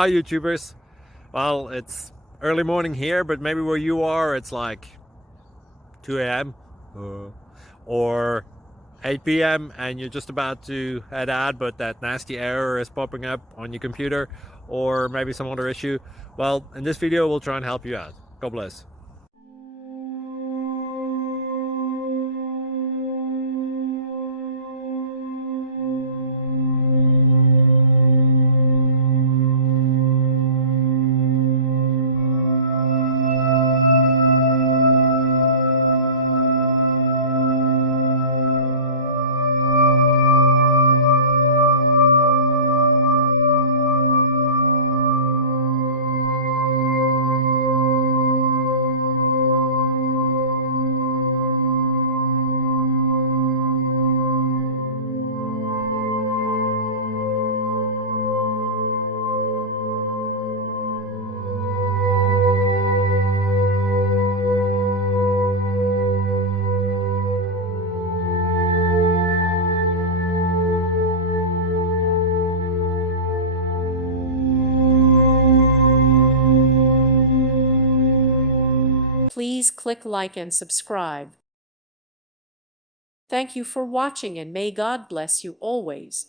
Hi YouTubers. Well, it's early morning here, but maybe where you are it's like 2 a.m. Or 8 p.m. and you're just about to head out, but that nasty error is popping up on your computer, or maybe some other issue. Well, in this video we'll try and help you out. God bless. Please click like and subscribe. Thank you for watching and may God bless you always.